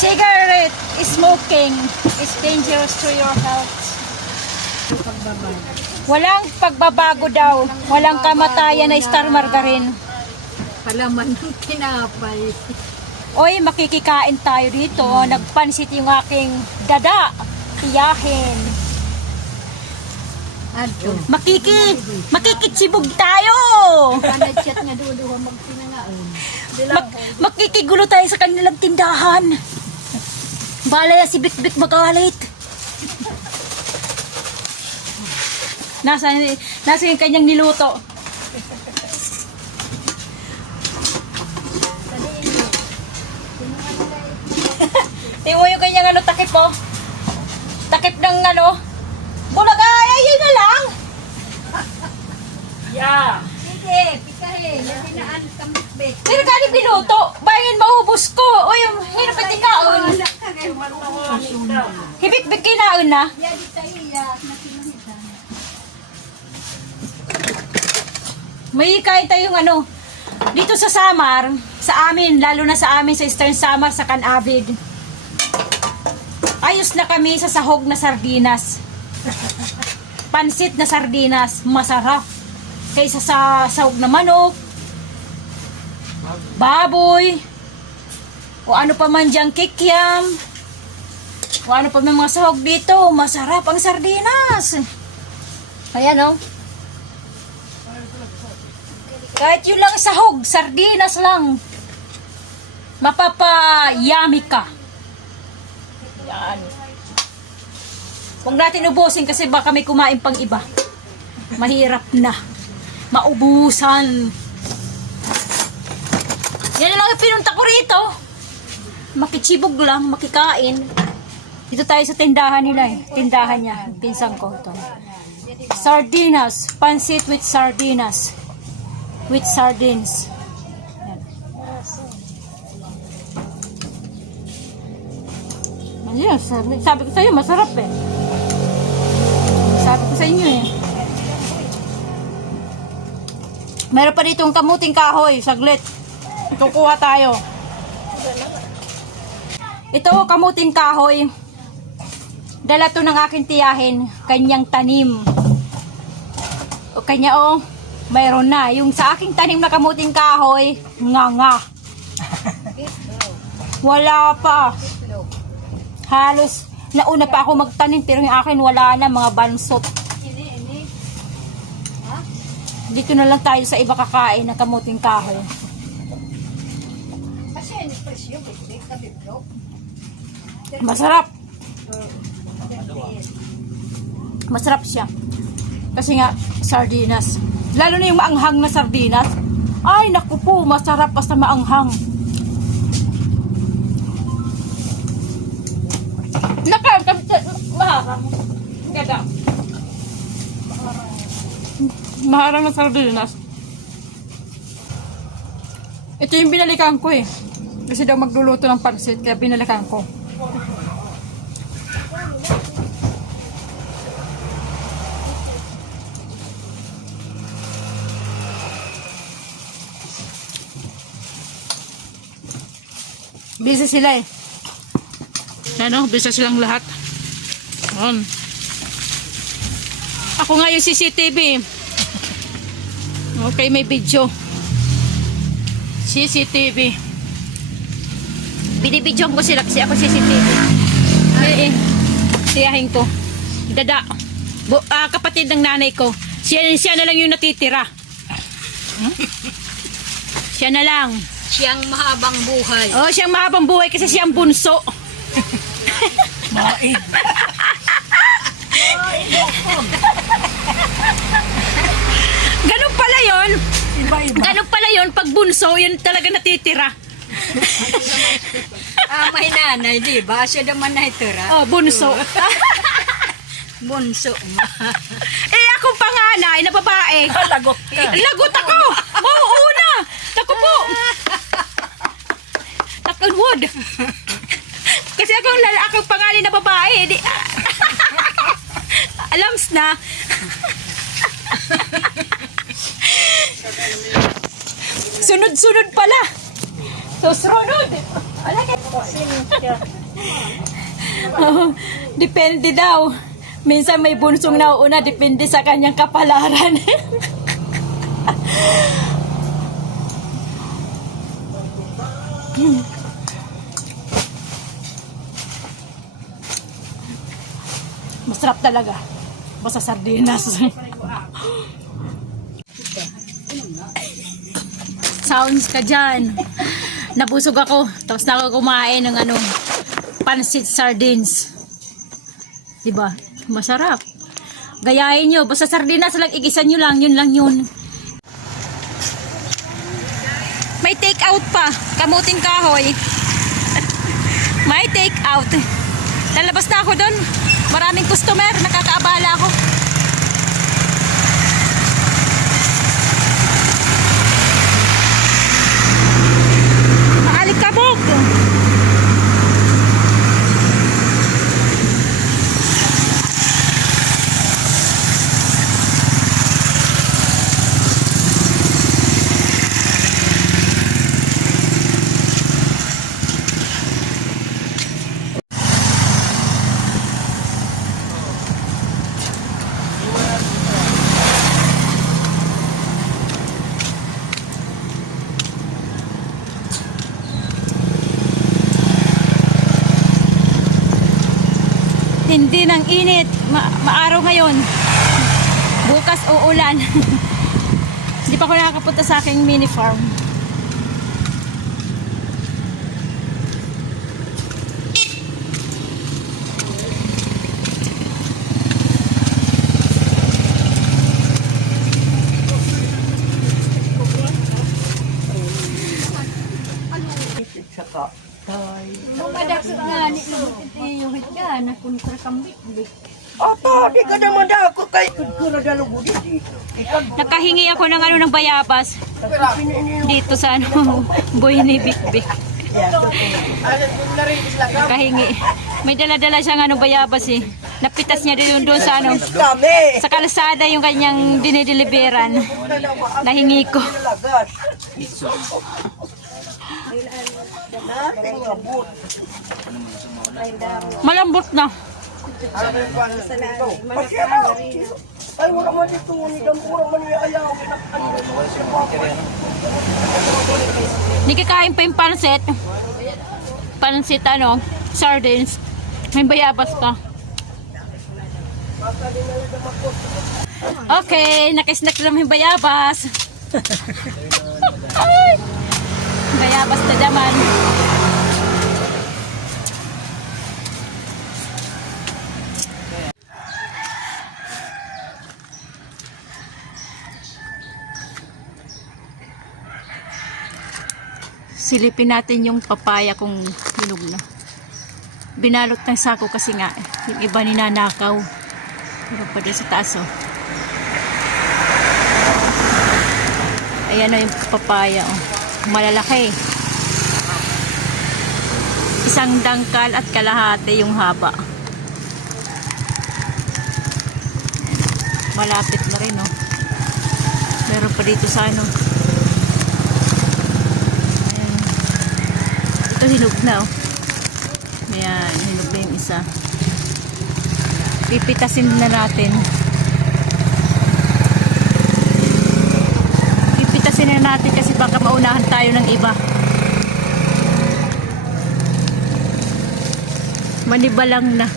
Cigarette smoking is dangerous to your health. Walang pagbabago daw. Walang kamatayan na Star Margarine. Palaman ng tinapay. Oy, makikikain tayo dito. Nagpansit yung aking dada. Tiyahin. Adto. Makikitsibog tayo. Kanadchat nga dulo magpinangaon. Makikigulo tayo sa kanilang tindahan. Balaya si Bik-Bik magalit. Nasa yung kanyang niluto. Iwo yung kanyang takip po. Takip ng bulaga, ayun na lang. Yeah. Sige, pikahin. Natinaan kambit. Pero kani binuto, bayan maubos ko. O yung hirap at ikaon. Hibik-bik kinaon na. Ya, di tayo ya. Nakinuhitan. May kain tayong dito sa Samar, sa amin, lalo na sa amin sa Eastern Samar, sa Canavid. Ayos na kami sa sahog na sardinas. Pansit na sardinas, masarap. Kaysa sa sahog na manok, baboy, o ano pa man diyang kikiam, o ano pa man mga sahog dito, masarap ang sardinas. Ayan kahit yun lang sahog, sardinas lang, mapapayami ka. Yan. Huwag natin ubusin kasi baka may kumain pang iba. Mahirap na. Maubusan. Yan lang yung pinunta ko rito. Makitsibog lang, makikain. Dito tayo sa tindahan nila Tindahan niya, pinsang ko ito. Sardinas, pansit with sardinas. With sardines. Yan. Sabi ko sa iyo, masarap Sabi ko sa inyo Meron pa dito ang kamuting kahoy. Saglit. Kukuha tayo. Ito, kamuting kahoy. Dala to ng aking tiyahin. Kanyang tanim. O kanya mayroon na. Yung sa aking tanim na kamuting kahoy, nga. Wala pa. Halos, nauna pa ako magtanim, pero yung akin wala na, mga bansot. Dito na lang tayo sa iba kakain na kamuting kahoy. Masarap. Masarap siya. Kasi nga, sardinas. Lalo na yung maanghang na sardinas. Ay, naku po, masarap basta maanghang. Maharang. Ganda. Maharang na sardinas. Ito yung binalikan ko Kasi daw magluluto ng pansit, kaya binalikan ko. Busy sila busy silang lahat. Ako nga yung CCTV. Okay, may video. CCTV. Binibidyoan ko sila kasi ako CCTV. Tiyahin ko. Dada. Kapatid ng nanay ko. Siya na lang yung natitira. Siya na lang. Siyang mahabang buhay. Siyang mahabang buhay kasi siyang bunso. Maig. Ganun pala yun. Ganun pala yun. Pag bunso, yun talaga natitira. May nanay, di ba? Siya naman natira. Bunso. Bunso. Akong panganay na babae. Lagot ka. Lagot ako. Una. Naku po. Wood. Kasi akong panganay na babae. Alams na. Sunod-sunod pala. Susunod. Wala ka. Depende daw. Minsan may bunsong nauuna, depende sa kanyang kapalaran. Masarap talaga. Basta sardinas. Sounds ka dyan. Nabusog ako. Tapos na ako kumain ng pancit sardines. Diba? Masarap. Gayahin nyo. Basta sardinas lang, igisan nyo lang. Yun lang yun. May take out pa. Kamuting kahoy. May take out. Lalabas na ako doon. Maraming customer. Nakakaabala ako. Maalikabog. Hindi ng init. Maaraw ngayon. Bukas uulan. Hindi pa ako nakakapunta sa aking mini farm. Mamadakot nga ni yung hitga na kung kambit. Apa, di ka naman ako kay kura dalo budi di. Nakahingi ako ng ng bayabas. Dito sa boy ni Bikbik. Nakahingi. May dala-dala siyang bayabas eh. Napitas niya doon sa Kami. sa kalsada yung kanyang dinideliveran. Nahingi ko. Malambot na. Ay, wala man dito ni Dampura man ayaw. Hindi kakain pa yung pansit. Pansit sardines. May bayabas pa. Okay, nakisnack naman yung bayabas. Ay, bayabas na naman. Silipin natin yung papaya kung hinog na. Binalot ng sako kasi nga yung iba ninanakaw. Pero pa doon sa taas oh. Ayan na yung papaya oh. Malalaki. Isang dangkal at kalahati yung haba. Malapit na rin oh. Meron pa dito sa ito hinog na oh. Ayan, hinog na yung isa. Pipitasin na natin. Pipitasin na natin kasi baka maunahan tayo ng iba. Manibalang na.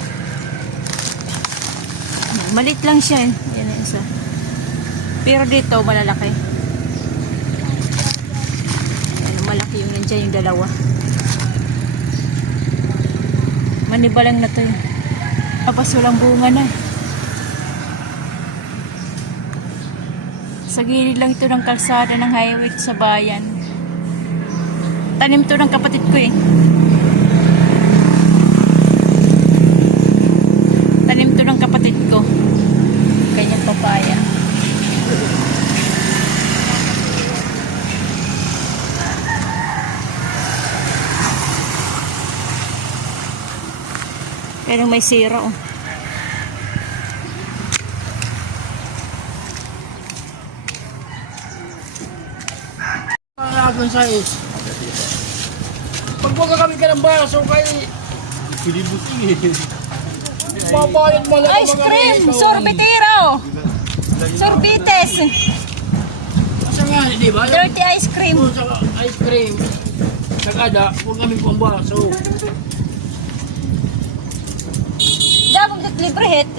Malit lang siya eh. Ayan ang isa. Pero dito malalaki. Ayan, malaki yung nandiyan yung dalawa. Manibalang na to yun. Tapos walang bunga na. Sa gilid lang ito ng kalsada ng highway sa bayan. Tanim to ng kapatid ko eh. Tanim to ng kapatid ko. Kanyang papaya. Pero may sira oh. Paragon sa is. Pagbuka kami ka ng baso kay... Babayad mo lang Ice cream! Sorbetero! Sorbites! Asa nga, di ba? Dirty ice cream! Sa ice cream. Sagada, huwag kami pang baso. Dabong tit libre het.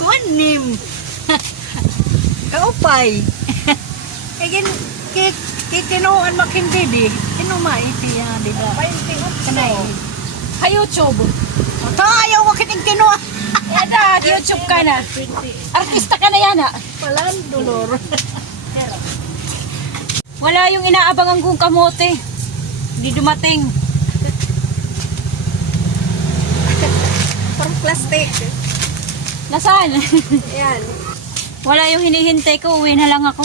Kuanim. Kaupay. Kagin kitinuan makindi di. Kinumay siya di ba? Kanay. Ha YouTube. Tayo ko kiting kinuha. Yan na, YouTube ka na. Artista ka na yan ha. Palan dolor. Wala yung inaabangan kong kamote. Hindi dumating. Parang plastic. Nasaan? Yan. Wala yung hinihintay ko. Uwi na lang ako.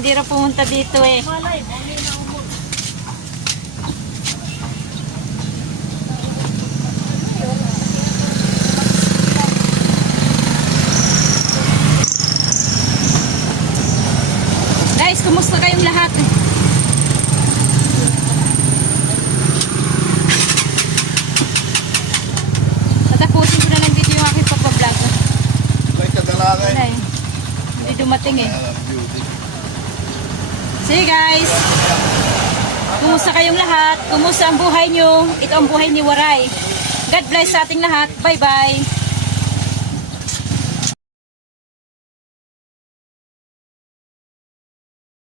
Hindi na pumunta dito eh. Guys, kumusta kayong lahat? Tatapusin ko na lang dito yung aking pagpa-vlog. May kadalangan. Wala eh. Hindi dumating eh. See guys! Kumusta kayong lahat? Kumusta ang buhay nyo? Ito ang buhay ni Waray. God bless sa ating lahat. Bye-bye!